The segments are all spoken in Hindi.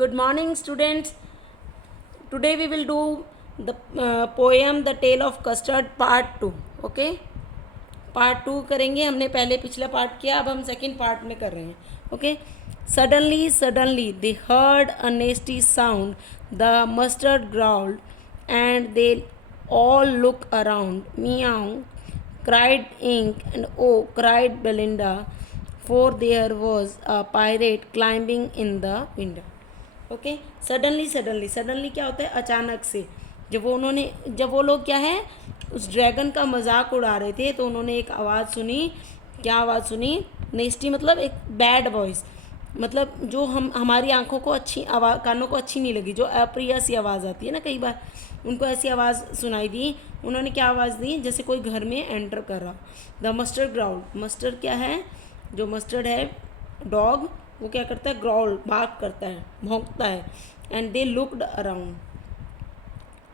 Good morning, students. Today we will do the poem The Tale of Custard Part 2. Okay? Part 2 करेंगे. हमने पहले पिछला पार्ट किया, अब हम सेकेंड पार्ट में कर रहे हैं. Okay? Suddenly, they heard a nasty sound. The mustard growled, and they all looked around. Meow, cried Ink, and oh, cried Belinda, for there was a pirate climbing in the window. Okay. Suddenly क्या होता है? अचानक से. जब वो लोग क्या है, उस ड्रैगन का मजाक उड़ा रहे थे, तो उन्होंने एक आवाज़ सुनी. क्या आवाज़ सुनी? नेस्टी मतलब एक बैड वॉइस, मतलब जो हमारी आंखों को अच्छी आवाज़, कानों को अच्छी नहीं लगी, जो अप्रिय सी आवाज़ आती है ना, कई बार उनको ऐसी आवाज़ सुनाई दी. उन्होंने क्या आवाज़ दी? जैसे कोई घर में एंटर कर रहा. The mustard ground. मस्टर्ड क्या है? जो मस्टर्ड है डॉग, वो क्या करता है? ग्राउल, बार्क करता है, भौंकता है. And they looked around.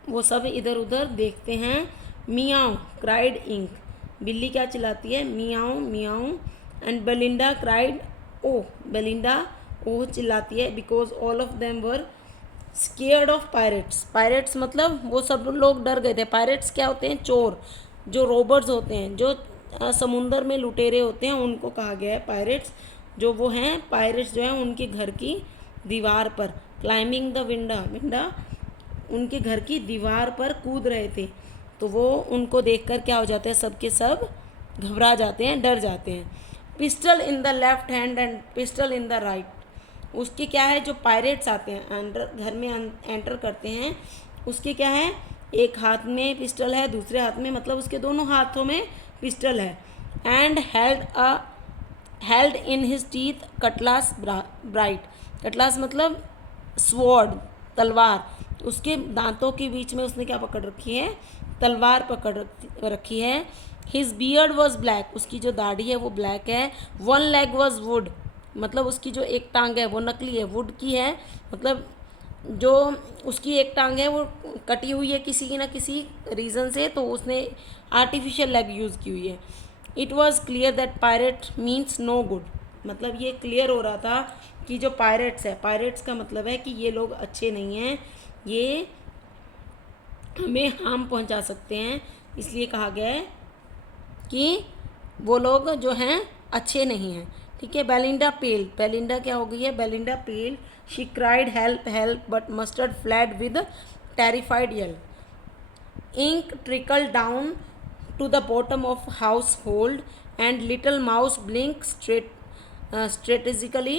वो सब इधर उधर देखते हैं. Meow, cried Ink. बिल्ली क्या चिल्लाती है? Meow meow. And Belinda cried oh. Belinda oh चिल्लाती है. Because all of them were scared of pirates. Pirates मतलब वो सब लोग डर गए थे. पायरेट्स क्या होते हैं? चोर, जो रोबर्स होते हैं, जो समुंदर में लुटेरे होते हैं, उनको कहा गया है पायरेट्स. जो वो हैं पायरेट्स, जो हैं उनके घर की दीवार पर, क्लाइंबिंग द विंडा, उनके घर की दीवार पर कूद रहे थे. तो वो उनको देखकर क्या हो जाते हैं? सब के सब घबरा जाते हैं, डर जाते हैं. Pistol in the left hand and pistol in the right. उसके क्या है? जो पायरेट्स आते हैं, घर में एंटर करते हैं, उसके क्या है? एक हाथ में पिस्टल है, दूसरे हाथ में, मतलब उसके दोनों हाथों में पिस्टल है. And held in his teeth Cutlass bright. Cutlass मतलब स्वॉर्ड, तलवार. उसके दांतों के बीच में उसने क्या पकड़ रखी है? तलवार पकड़ रखी है. His beard was black. उसकी जो दाढ़ी है वो ब्लैक है. One leg was would. मतलब उसकी जो एक टांग है वो नकली है, वुड की है. मतलब जो उसकी एक टांग है वो कटी हुई है किसी न किसी रीज़न से, तो उसने आर्टिफिशियल लेग यूज़ की हुई है. It was clear that pirate means no good. मतलब ये क्लियर हो रहा था कि जो पायरेट्स है, पायरेट्स का मतलब है कि ये लोग अच्छे नहीं हैं, ये हमें हार्म पहुंचा सकते हैं. इसलिए कहा गया है कि वो लोग जो हैं अच्छे नहीं हैं. ठीक है. बेलिंडा पेल. बेलिंडा क्या हो गई है? Belinda pale. She cried help help, but mustard fled with terrified yelp. Ink trickled down to the bottom of household, and little mouse blink strategically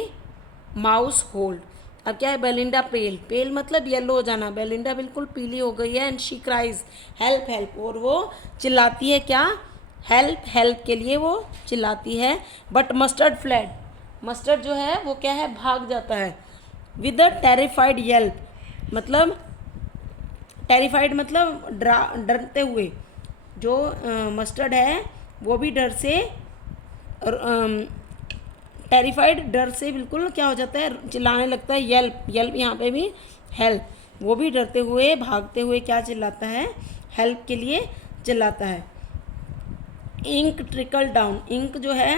mouse hold. अब क्या है? बेलिंडा पेल. पेल मतलब येलो हो जाना. बेलिंडा बिल्कुल पीली हो गई है. And she cries help help, और वो चिल्लाती है. क्या? हेल्प हेल्प के लिए वो चिल्लाती है. But mustard fled. मस्टर्ड जो है वो क्या है? भाग जाता है. With a terrified Yelp. मतलब टेरिफाइड मतलब डरते हुए. जो मस्टर्ड है वो भी डर से, टेरिफाइड, डर से बिल्कुल क्या हो जाता है? चिल्लाने लगता है. येल्प, येल्प यहाँ पे भी हेल्प. वो भी डरते हुए, भागते हुए क्या चिल्लाता है? हेल्प के लिए चिल्लाता है. Ink trickled down. इंक जो है,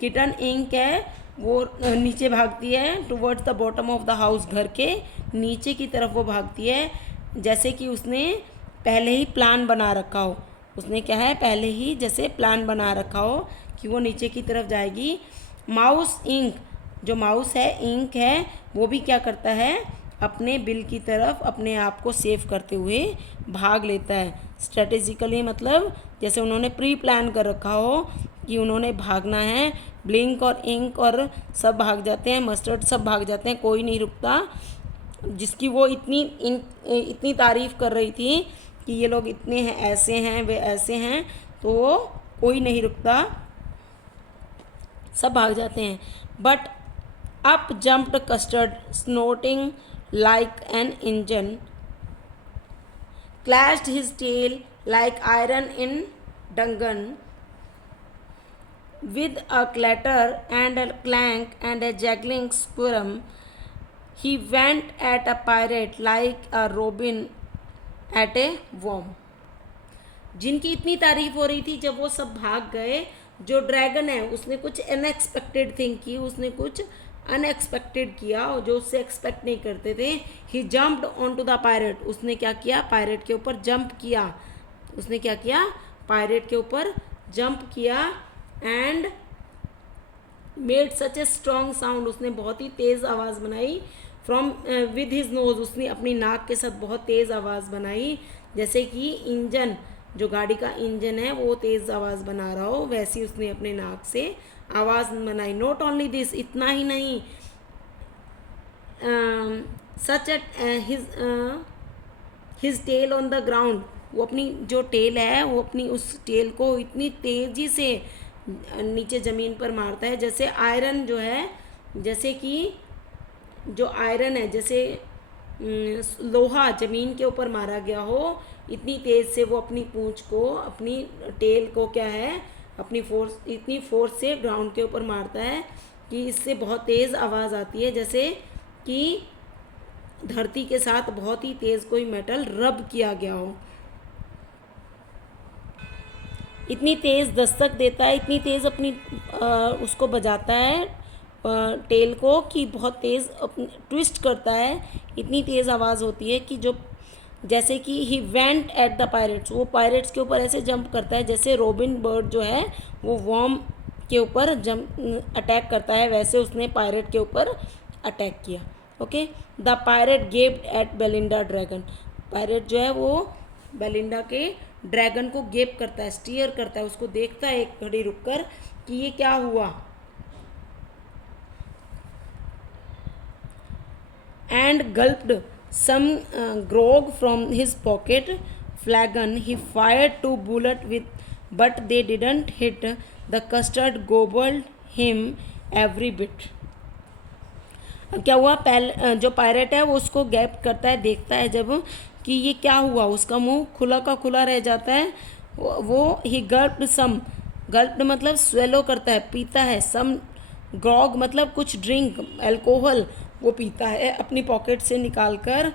किटन इंक है, वो नीचे भागती है. Towards the bottom of the house. घर के नीचे की तरफ वो भागती है, जैसे कि उसने पहले ही प्लान बना रखा हो. उसने क्या है? पहले ही जैसे प्लान बना रखा हो कि वो नीचे की तरफ जाएगी. Mouse ink. जो माउस है, इंक है, वो भी क्या करता है? अपने बिल की तरफ अपने आप को सेव करते हुए भाग लेता है. स्ट्रेटेजिकली मतलब जैसे उन्होंने प्री प्लान कर रखा हो कि उन्होंने भागना है. ब्लिंक और इंक और सब भाग जाते हैं. मस्टर्ड सब भाग जाते हैं. कोई नहीं रुकता. जिसकी वो इतनी तारीफ कर रही थी कि ये लोग इतने हैं, ऐसे हैं, वे ऐसे हैं, तो वो कोई नहीं रुकता, सब भाग जाते हैं. But up jumped Custard, snorting like an engine, clashed his tail like iron in dungeon, with a clatter and a clank and a juggling squirm, he went at a pirate like a robin at a worm. जिनकी इतनी तारीफ हो रही थी, जब वो सब भाग गए, जो ड्रैगन है उसने कुछ अनएक्सपेक्टेड थिंग की, उसने कुछ अनएक्सपेक्टेड किया, और जो उससे एक्सपेक्ट नहीं करते थे। He jumped on to the pirate, उसने क्या किया, पायरेट के ऊपर जंप किया। उसने क्या किया, पायरेट के ऊपर जंप किया। And made such a strong sound, उसने बहुत ही तेज़ आवाज़ बनाई। फ्रॉम विद हिज नोज, उसने अपनी नाक के साथ बहुत तेज़ आवाज़ बनाई, जैसे कि इंजन, जो गाड़ी का इंजन है वो तेज़ आवाज़ बना रहा हो, वैसी उसने अपने नाक से आवाज़ बनाई। नॉट ओनली दिस, इतना ही नहीं, such at his tail on the ground, वो अपनी जो टेल है वो अपनी उस टेल को इतनी तेज़ी से नीचे ज़मीन पर मारता है, जैसे आयरन जो है, जैसे कि जो आयरन है, जैसे लोहा ज़मीन के ऊपर मारा गया हो, इतनी तेज़ से वो अपनी पूंछ को, अपनी टेल को क्या है, अपनी फोर्स, इतनी फोर्स से ग्राउंड के ऊपर मारता है कि इससे बहुत तेज़ आवाज़ आती है, जैसे कि धरती के साथ बहुत ही तेज़ कोई मेटल रब किया गया हो। इतनी तेज़ दस्तक देता है, इतनी तेज़ अपनी उसको बजाता है टेल को, कि बहुत तेज़ ट्विस्ट करता है, इतनी तेज़ आवाज़ होती है कि जो, जैसे कि he went at the pirates, वो पायरेट्स के ऊपर ऐसे जंप करता है जैसे रॉबिन बर्ड जो है वो वॉर्म के ऊपर जंप अटैक करता है, वैसे उसने पायरेट के ऊपर अटैक किया। Okay, the pirate gaped eight Belinda dragon, pirate जो है वो बेलिंडा के ड्रैगन को गेप करता है, स्टीयर करता है, उसको देखता है एक घड़ी रुककर कि ये क्या हुआ। And gulped some grog from his pocket flagon, he fired 2 bullet with, but they didn't hit, the Custard gobbled him every bit. अब क्या हुआ, जो पायरेट है वो उसको गैप करता है, देखता है जब कि ये क्या हुआ, उसका मुंह खुला का खुला रह जाता है। वो ही गल्प्ड सम, गल्प्ड मतलब स्वेलो करता है, पीता है, सम ग्रॉग मतलब कुछ ड्रिंक, अल्कोहल वो पीता है अपनी पॉकेट से निकाल कर।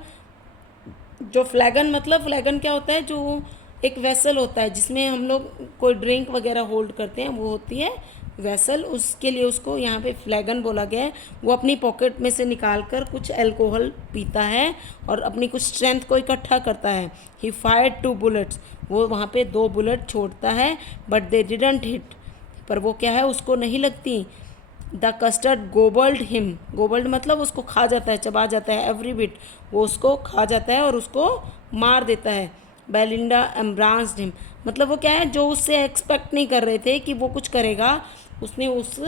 जो फ्लैगन मतलब, फ्लैगन क्या होता है, जो एक वेसल होता है जिसमें हम लोग कोई ड्रिंक वगैरह होल्ड करते हैं, वो होती है वेसल, उसके लिए उसको यहाँ पे फ्लैगन बोला गया है। वो अपनी पॉकेट में से निकाल कर कुछ अल्कोहल पीता है और अपनी कुछ स्ट्रेंथ को इकट्ठा करता है। ही फायर्ड 2 बुलेट्स, वो वहाँ पे 2 बुलेट छोड़ता है, बट दे डिडंट हिट, पर वो क्या है, उसको नहीं लगती। द कस्टर्ड गोबल्ड हिम, गोबल्ड मतलब उसको खा जाता है, चबा जाता है, एवरी बिट, वो उसको खा जाता है और उसको मार देता है। बेलिंडा एम्ब्रास्ड हिम, मतलब वो क्या है, जो उससे एक्सपेक्ट नहीं कर रहे थे कि वो कुछ करेगा, उसने उस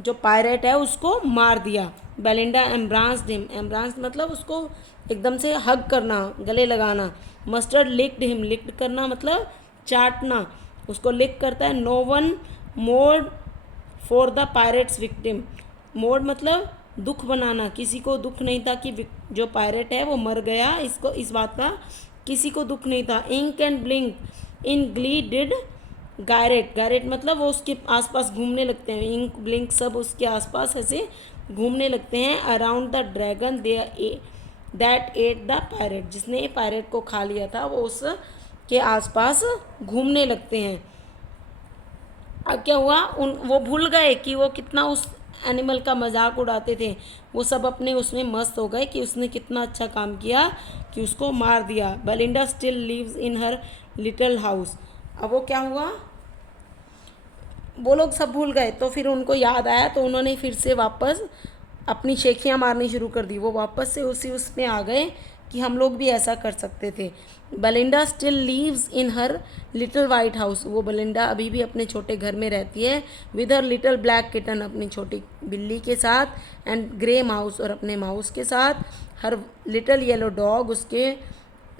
जो पायरेट है उसको मार दिया। बेलिंडा एम्ब्रास्ड हिम, एम्ब्रास्ड मतलब उसको एकदम से हग करना, गले लगाना। मस्टर्ड लिक्ड हिम, लिक्ड करना मतलब चाटना, उसको लिक करता है। No one mourned for the pirates victim, mourned मतलब दुख बनाना, किसी को दुख नहीं था कि जो पायरेट है वो मर गया, इसको इस बात का किसी को दुख नहीं था। Ink and Blink in glee did gyrate, gyrate मतलब वो उसके आसपास घूमने लगते हैं, इंक ब्लिंक सब उसके आसपास ऐसे घूमने लगते हैं। Around the dragon that at the pirate, जिसने पायरेट को खा लिया था वो उस के आसपास घूमने लगते हैं। अब क्या हुआ, वो भूल गए कि वो कितना उस एनिमल का मजाक उड़ाते थे, वो सब अपने उसमें मस्त हो गए कि उसने कितना अच्छा काम किया कि उसको मार दिया। Belinda still lives in her little house, अब वो क्या हुआ, वो लोग सब भूल गए, तो फिर उनको याद आया, तो उन्होंने फिर से वापस अपनी शेखियाँ मारनी शुरू कर दी, वो वापस से उसी उसमें आ गए कि हम लोग भी ऐसा कर सकते थे। बेलिंडा स्टिल लीव्स इन हर लिटिल वाइट हाउस, वो बेलिंडा अभी भी अपने छोटे घर में रहती है। With her little black kitten, अपनी छोटी बिल्ली के साथ, एंड ग्रे माउस, और अपने माउस के साथ। हर लिटिल येलो डॉग, उसके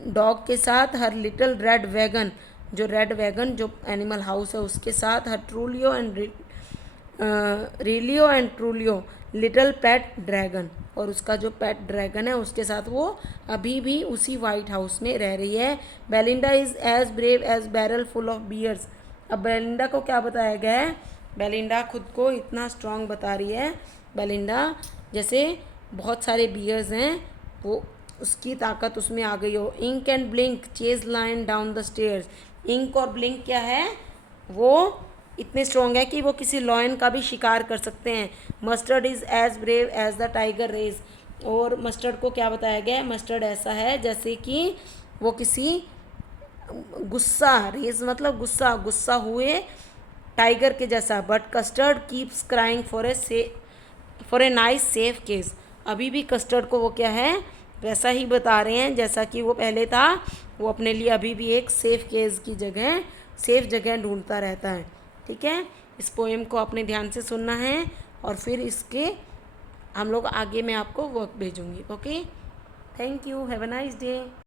डॉग के साथ। हर लिटिल रेड वैगन, जो रेड वैगन जो एनिमल हाउस है उसके साथ। Her trulio and realio and trulio little pet dragon, और उसका जो पेट ड्रैगन है उसके साथ वो अभी भी उसी वाइट हाउस में रह रही है। Belinda is as brave as barrel full of bears, अब बेलिंडा को क्या बताया गया है, बेलिंडा खुद को इतना स्ट्रांग बता रही है, बेलिंडा जैसे बहुत सारे बियर्स हैं, वो उसकी ताकत उसमें आ गई हो। Ink and Blink chase lion down the stairs, ink और ब्लिंक क्या है, वो इतने स्ट्रॉन्ग है कि वो किसी लॉयन का भी शिकार कर सकते हैं। Mustard is as brave as the tiger rage. और मस्टर्ड को क्या बताया गया है, मस्टर्ड ऐसा है जैसे कि वो किसी गुस्सा, रेज मतलब गुस्सा, गुस्सा हुए टाइगर के जैसा। But custard keeps crying for a nice safe case. अभी भी कस्टर्ड को वो क्या है, वैसा ही बता रहे हैं जैसा कि वो पहले था। वो अपने लिए अभी भी एक सेफ केस की जगह, सेफ जगह ढूंढता रहता है। ठीक है, इस पोएम को अपने ध्यान से सुनना है और फिर इसके हम लोग आगे मैं आपको वर्क भेजूंगी। Okay, thank you, have a nice day.